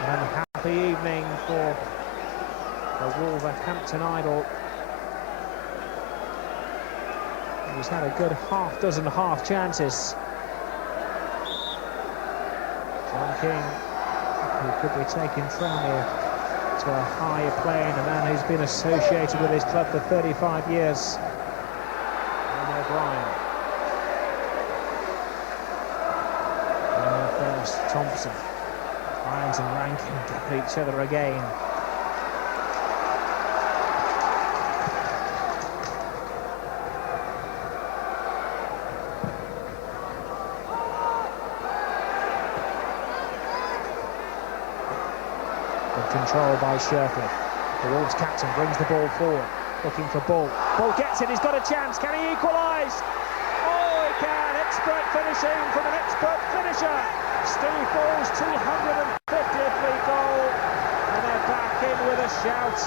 An unhappy evening for the Wolverhampton idol. He's had a good half-dozen half chances. John King, who could be taking Tranmere to a higher plane, a man who's been associated with his club for 35 years. And O'Brien. And first, Thompson. Irons and Rankin get each other again. Control by Shilton. The Wolves captain brings the ball forward, looking for Bull. Bull gets it, he's got a chance, can he equalise? Oh, he can! Expert finishing from an expert finisher. Steve Bull's 250th league goal, and they're back in with a shout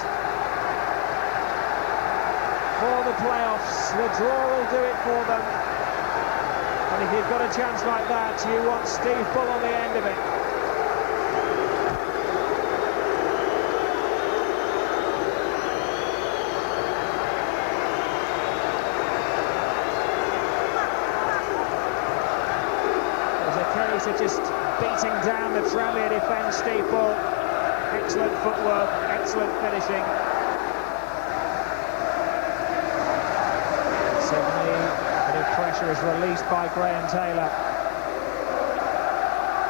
for the playoffs. The draw will do it for them. And if you've got a chance like that, you want Steve Bull on the end of it. Just beating down the Tranmere defence, Steve Bull. Excellent footwork, excellent finishing. Suddenly, a bit of pressure is released by Graham Taylor.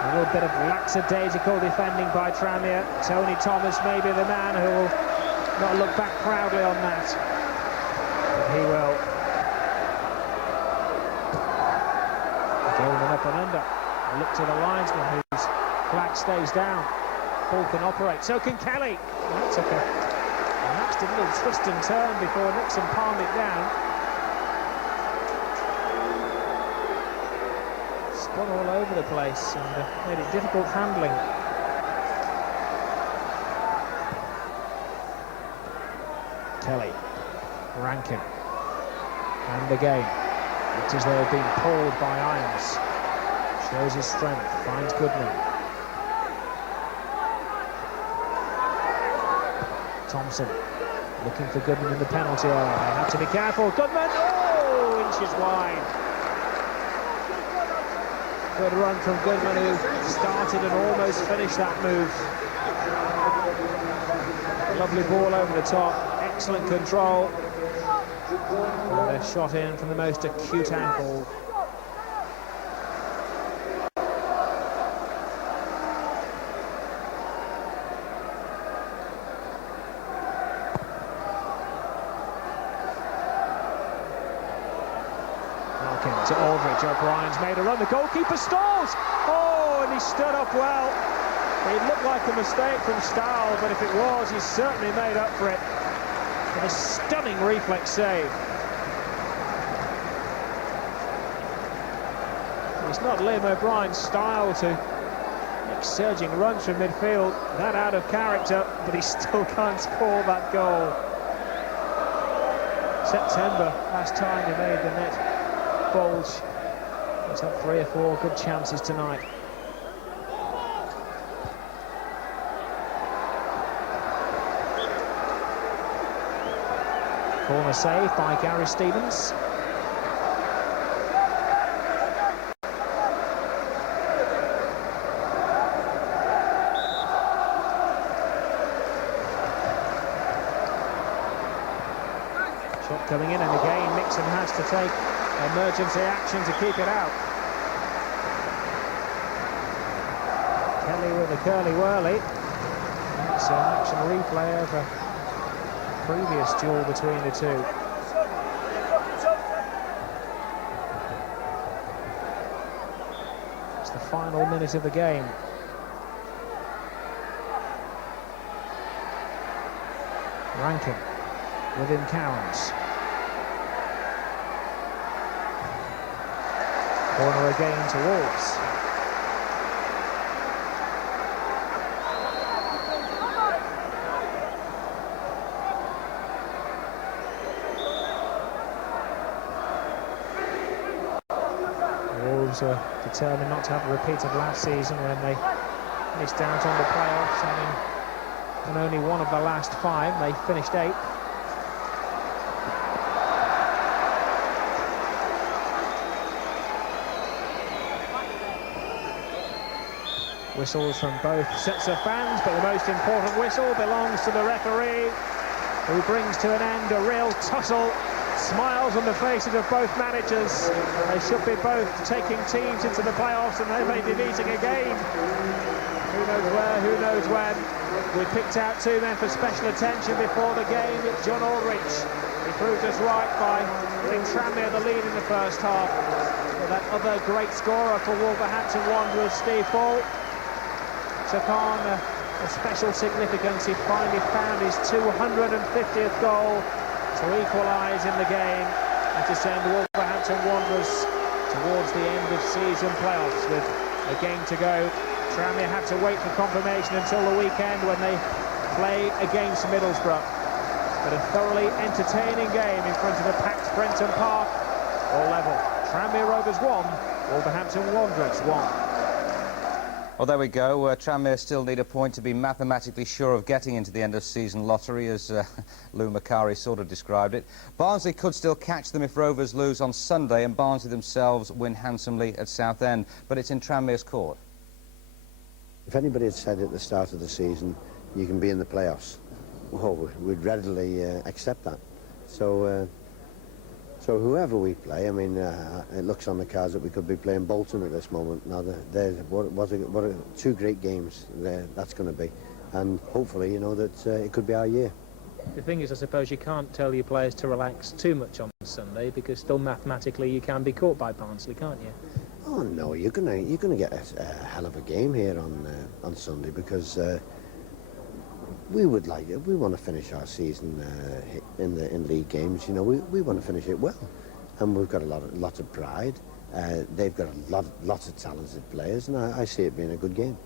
A little bit of lackadaisical defending by Tranmere. Tony Thomas may be the man who will not look back proudly on that. But he will. Going up and under. Look to the linesman whose flag stays down. Ball can operate, so can Kelly. And that took a nasty little twist and turn before Nixon palmed it down. Spun all over the place and made it difficult handling. Kelly, Rankin, and again. It's as though they've been pulled by Irons. Shows his strength, finds Goodman. Thompson looking for Goodman in the penalty area. They have to be careful. Goodman, oh, inches wide. Good run from Goodman, who started and almost finished that move. Lovely ball over the top, excellent control. And a shot in from the most acute angle. To Aldridge, O'Brien's made a run, the goalkeeper stalls! Oh, and he stood up well. It looked like a mistake from Stahl, but if it was, he certainly made up for it with a stunning reflex save. It's not Liam O'Brien's style to make surging runs from midfield, that out of character, but he still can't score that goal. September, last time he made the net bulge. He's had 3 or 4 good chances tonight. Corner save by Gary Stevens. Shot coming in, and again Nixon has to take emergency action to keep it out. Kelly with a curly-whirly. It's an action replay of a previous duel between the two. It's the final minute of the game. Rankin within Cowans. Corner again to Wolves. teams were determined not to have a repeat of last season when they missed out on the playoffs, and in only one of the last 5 they finished 8th. Whistles from both sets of fans, but the most important whistle belongs to the referee, who brings to an end a real tussle. Smiles on the faces of both managers. They should be both taking teams into the playoffs, and they may be meeting again. Who knows where, who knows when. We picked out 2 men for special attention before the game. It's John Aldridge. He proved us right by giving Tranmere the lead in the first half. But that other great scorer for Wolverhampton Wanderers, Steve Bull, took on a special significance. He finally found his 250th goal to equalise in the game and to send Wolverhampton Wanderers towards the end of season playoffs with a game to go. Tranmere have to wait for confirmation until the weekend when they play against Middlesbrough. But a thoroughly entertaining game in front of a packed Brenton Park, all level. Tranmere Rovers 1, Wolverhampton Wanderers 1. Well, there we go. Tranmere still need a point to be mathematically sure of getting into the end-of-season lottery, as Lou Macari sort of described it. Barnsley could still catch them if Rovers lose on Sunday and Barnsley themselves win handsomely at Southend. But it's in Tranmere's court. If anybody had said at the start of the season, you can be in the playoffs, well, we'd readily accept that. So whoever we play, I mean, it looks on the cards that we could be playing Bolton at this moment. Now, what are 2 great games that's going to be. And hopefully, you know, that it could be our year. The thing is, I suppose you can't tell your players to relax too much on Sunday, because still mathematically you can be caught by Barnsley, can't you? Oh, no, you're gonna get a hell of a game here on Sunday, because we want to finish our season in league games. You know, we want to finish it well, and we've got lots of pride. They've got lots of talented players, and I see it being a good game.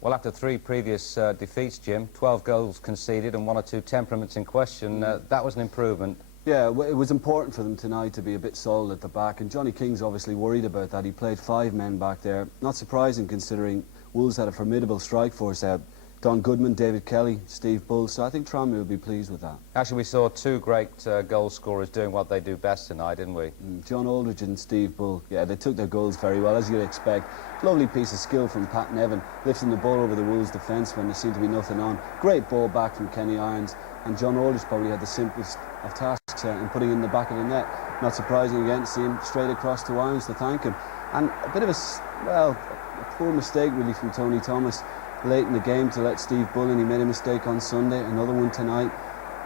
Well, after 3 previous defeats, Jim, 12 goals conceded and 1 or 2 temperaments in question, that was an improvement. Yeah, it was important for them tonight to be a bit solid at the back, and Johnny King's obviously worried about that. He played 5 men back there. Not surprising, considering Wolves had a formidable strike force there. Don Goodman, David Kelly, Steve Bull, so I think Tranmere will be pleased with that. Actually, we saw 2 great goal scorers doing what they do best tonight, didn't we? John Aldridge and Steve Bull, yeah, they took their goals very well, as you'd expect. Lovely piece of skill from Pat Nevin, lifting the ball over the Wolves' defence when there seemed to be nothing on. Great ball back from Kenny Irons, and John Aldridge probably had the simplest of tasks in putting in the back of the net. Not surprising again to see him straight across to Irons to thank him. And a bit of a poor mistake really from Tony Thomas late in the game to let Steve Bull in. He made a mistake on Sunday, another one tonight,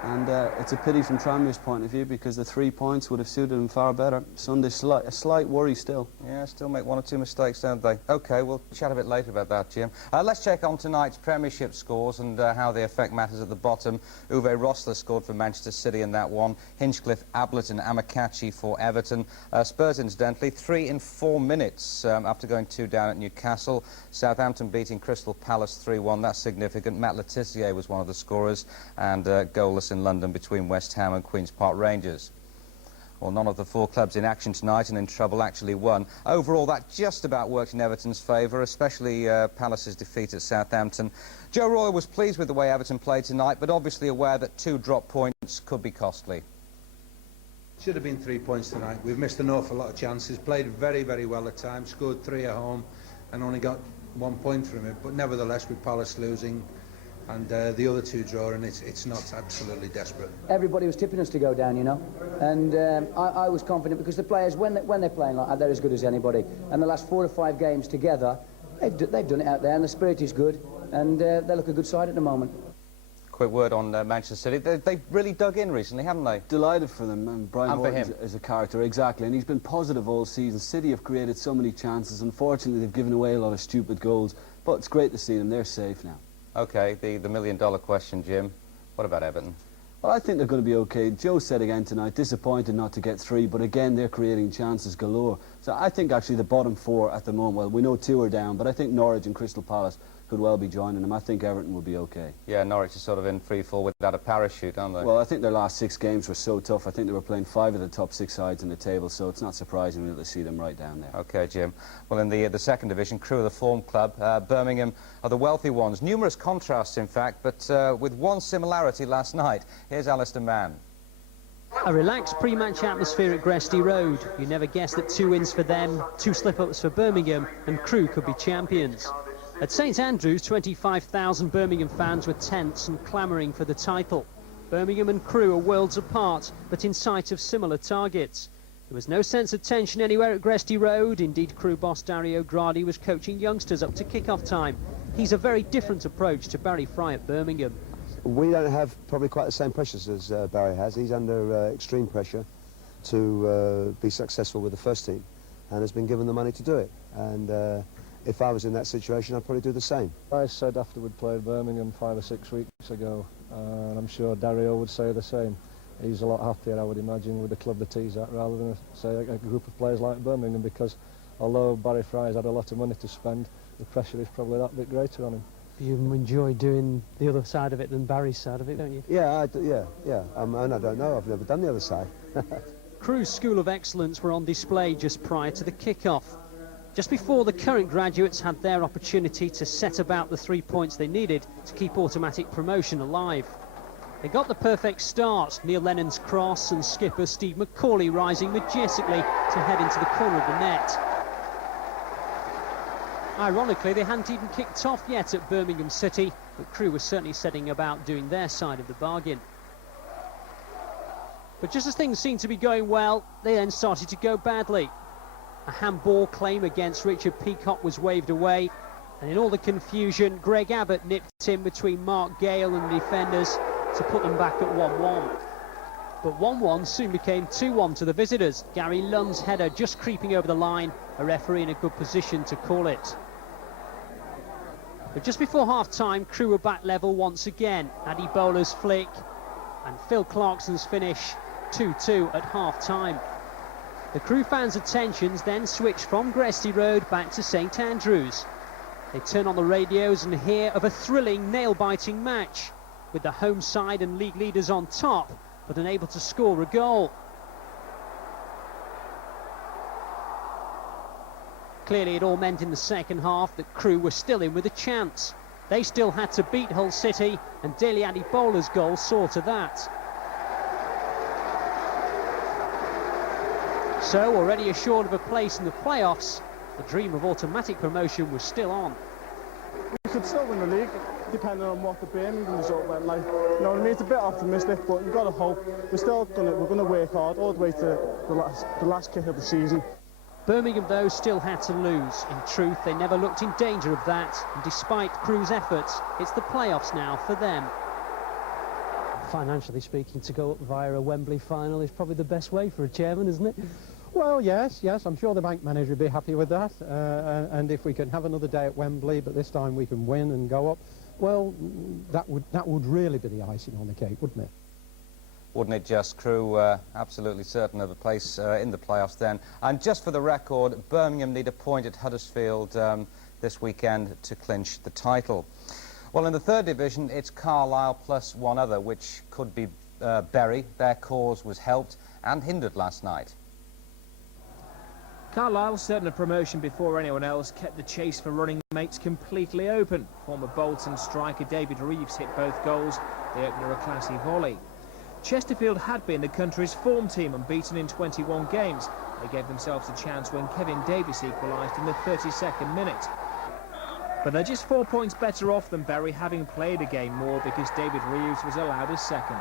and it's a pity from Tranmere's point of view, because the 3 points would have suited him far better. Sunday, a slight worry still. Yeah, still make 1 or 2 mistakes, don't they? OK, we'll chat a bit later about that, Jim. Let's check on tonight's Premiership scores and how they affect matters at the bottom. Uwe Rosler scored for Manchester City in that one. Hinchcliffe, Ablett and Amakachi for Everton. Spurs, incidentally, 3 in 4 minutes after going 2 down at Newcastle. Southampton beating Crystal Palace 3-1. That's significant. Matt Le Tissier was one of the scorers, and goalless in London between West Ham and Queen's Park Rangers. Well, none of the 4 clubs in action tonight and in trouble actually won. Overall, that just about worked in Everton's favour, especially Palace's defeat at Southampton. Joe Royle was pleased with the way Everton played tonight, but obviously aware that 2 drop points could be costly. Should have been 3 points tonight. We've missed an awful lot of chances, played very, very well at times, scored 3 at home and only got 1 point from it. But nevertheless, with Palace losing and the other 2 drawing, it's not absolutely desperate. Everybody was tipping us to go down, you know, and I was confident, because the players, when they're playing like that, they're as good as anybody. And the last 4 or 5 games together, they've done it out there, and the spirit is good, and they look a good side at the moment. Quick word on Manchester City. They've really dug in recently, haven't they? Delighted for them, and Brian Horton is a character, exactly, and he's been positive all season. City have created so many chances. Unfortunately, they've given away a lot of stupid goals, but it's great to see them. They're safe now. OK, the million-dollar question, Jim. What about Everton? Well, I think they're going to be OK. Joe said again tonight, disappointed not to get 3, but again, they're creating chances galore. So I think actually the bottom 4 at the moment, well, we know 2 are down, but I think Norwich and Crystal Palace could well be joining them. I think Everton will be okay. Yeah, Norwich is sort of in free fall without a parachute, aren't they? Well, I think their last 6 games were so tough. I think they were playing 5 of the top 6 sides in the table, so it's not surprising really to see them right down there. OK, Jim. Well, in the second division, Crewe are the form club. Birmingham are the wealthy ones. Numerous contrasts, in fact, but with one similarity last night. Here's Alistair Mann. A relaxed pre-match atmosphere at Gresty Road. You never guessed that 2 wins for them, 2 slip-ups for Birmingham, and Crewe could be champions. At St Andrews, 25,000 Birmingham fans were tense and clamouring for the title. Birmingham and Crewe are worlds apart, but in sight of similar targets. There was no sense of tension anywhere at Gresty Road. Indeed, Crewe boss Dario Gradi was coaching youngsters up to kick-off time. He's a very different approach to Barry Fry at Birmingham. We don't have probably quite the same pressures as Barry has. He's under extreme pressure to be successful with the first team and has been given the money to do it. And if I was in that situation, I'd probably do the same. I said after we'd played Birmingham 5 or 6 weeks ago, and I'm sure Dario would say the same. He's a lot happier, I would imagine, with the club that he's at rather than, say, a group of players like Birmingham, because although Barry Fry's had a lot of money to spend, the pressure is probably that bit greater on him. You enjoy doing the other side of it than Barry's side of it, don't you? Yeah, and I don't know, I've never done the other side. Crewe's School of Excellence were on display just prior to the kick-off. Just before the current graduates had their opportunity to set about the 3 points they needed to keep automatic promotion alive. They got the perfect start, Neil Lennon's cross and skipper Steve McCauley rising majestically to head into the corner of the net. Ironically, they hadn't even kicked off yet at Birmingham City, but Crewe was certainly setting about doing their side of the bargain. But just as things seemed to be going well, they then started to go badly. A handball claim against Richard Peacock was waved away, and in all the confusion, Greg Abbott nipped in between Mark Gale and the defenders to put them back at 1-1. But 1-1 soon became 2-1 to the visitors. Gary Lund's header just creeping over the line, a referee in a good position to call it. But just before half-time, Crewe were back level once again. Addy Bowler's flick and Phil Clarkson's finish, 2-2 at half-time. The Crewe fans' attentions then switched from Gresty Road back to St Andrews. They turn on the radios and hear of a thrilling, nail-biting match, with the home side and league leaders on top, but unable to score a goal. Clearly it all meant in the second half that Crewe were still in with a chance. They still had to beat Hull City, and Daly Addy Bowler's goal saw to that. So, already assured of a place in the playoffs, the dream of automatic promotion was still on. We could still win the league, depending on what the Birmingham result went like. You know what I mean? It's a bit optimistic, but you've got to hope. We're going to work hard all the way to the last kick of the season. Birmingham, though, still had to lose. In truth, they never looked in danger of that, and despite Crewe's efforts, it's the playoffs now for them. Financially speaking, to go up via a Wembley final is probably the best way for a chairman, isn't it? Well, yes, I'm sure the bank manager would be happy with that, and if we can have another day at Wembley, but this time we can win and go up, well, that would really be the icing on the cake, wouldn't it? Wouldn't it just? Crewe absolutely certain of a place in the playoffs then. And just for the record, Birmingham need a point at Huddersfield this weekend to clinch the title. Well, in the third division, it's Carlisle plus one other, which could be Bury. Their cause was helped and hindered last night. Carlisle, certain of promotion before anyone else, kept the chase for running mates completely open. Former Bolton striker David Reeves hit both goals, the opener a classy volley. Chesterfield had been the country's form team, unbeaten in 21 games. They gave themselves a chance when Kevin Davis equalised in the 32nd minute. But they're just 4 points better off than Bury, having played a game more because David Reeves was allowed a second.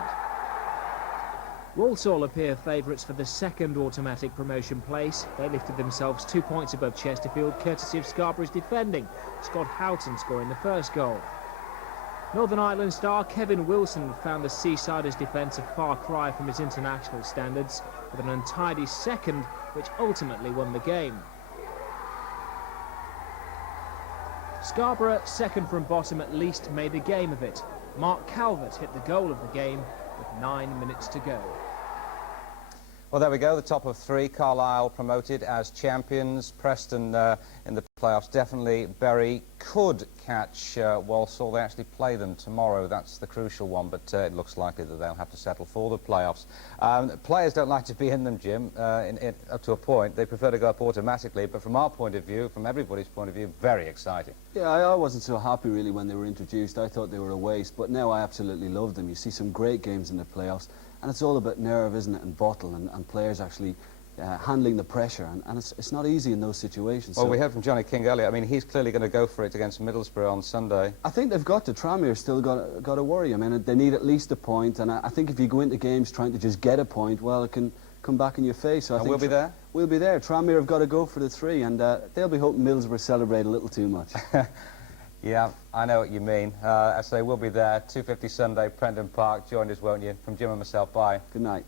Walsall appear favourites for the second automatic promotion place. They lifted themselves 2 points above Chesterfield, courtesy of Scarborough's defending, Scott Houghton scoring the first goal. Northern Ireland star Kevin Wilson found the Seasiders' defence a far cry from his international standards, with an untidy second which ultimately won the game. Scarborough, second from bottom at least, made a game of it. Mark Calvert hit the goal of the game with 9 minutes to go. Well, there we go, the top of three. Carlisle promoted as champions. Preston in the playoffs. Definitely Bury could catch Walsall. They actually play them tomorrow. That's the crucial one, but it looks likely that they'll have to settle for the playoffs. Players don't like to be in them, Jim, up to a point. They prefer to go up automatically, but from our point of view, from everybody's point of view, very exciting. Yeah, I wasn't so happy really when they were introduced. I thought they were a waste, but now I absolutely love them. You see some great games in the playoffs, and it's all about nerve, isn't it, and bottle, and players actually handling the pressure, and it's not easy in those situations. Well, so we heard from Johnny King earlier. I mean, he's clearly going to go for it against Middlesbrough on Sunday. I think they've got to. Tranmere still got to worry. I mean, they need at least a point, and I think if you go into games trying to just get a point, well, it can come back in your face. So I think we'll be there? We'll be there. Tranmere have got to go for the 3, and they'll be hoping Middlesbrough celebrate a little too much. Yeah, I know what you mean. I say we'll be there, 2:50 Sunday, Prenton Park. Join us, won't you? From Jim and myself, bye. Good night.